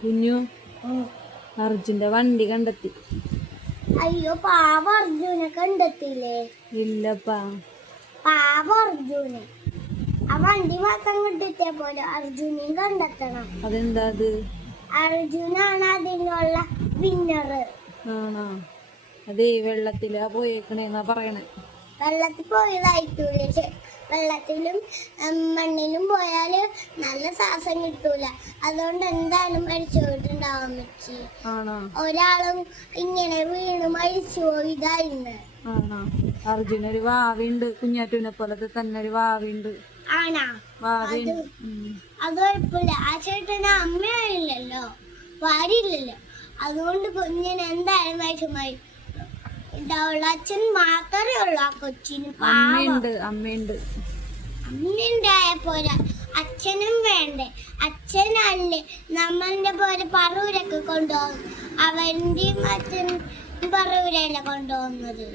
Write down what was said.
കുഞ്ഞു അർജുന്റെ വണ്ടി കണ്ടെത്തി. അയ്യോ പാവ അർജുനെ കണ്ടെത്തിയില്ലേ? ഇല്ലപ്പാ. പാവ അർജുന് ആ വണ്ടി മാത്രം കണ്ടെത്തിയ പോലെ അർജുനെയും കണ്ടെത്തണം. അതെന്താ അത്? അർജുനാണ് അതിനുള്ള വിന്നറ്. ആണോ? അതേ വെള്ളത്തിലാ പോയേക്കണേന്നാ പറയണേ. വെള്ളത്തിൽ പോയതായിട്ടൂല. വെള്ളത്തിലും മണ്ണിലും പോയാല് നല്ല ശ്വാസം കിട്ടൂല. അതുകൊണ്ട് എന്തായാലും മരിച്ചു പോയിട്ടുണ്ടാവാൻ പറ്റി. ഒരാളും ഇങ്ങനെ വീണ് മരിച്ചു പോയതായിരുന്നു. ആണോ? അർജുനൊരു വാവിണ്ട്, കുഞ്ഞാറ്റൂനെ പോലത്തെ തന്നെ ഒരു വാവിണ്ട്. ആണാ? അത് കുഴപ്പമില്ല. ആ ചേട്ടന് അമ്മയില്ലല്ലോ, ഭാര്യയില്ലല്ലോ. അതുകൊണ്ട് കുഞ്ഞിന് എന്തായാലും വിഷമായി ഉണ്ടാവുള്ളൂ. അച്ഛൻ മാത്രമേ ഉള്ളൂ ആ കൊച്ചിന്. അമ്മയുണ്ടായ പോലെ അച്ഛനും വേണ്ടേ? അച്ഛനല്ലേ നമ്മളുടെ പോലെ പറൂരൊക്കെ കൊണ്ടുപോകും. അവന്റെയും അച്ഛൻ പറൂരല്ലേ കൊണ്ടുപോകുന്നത്.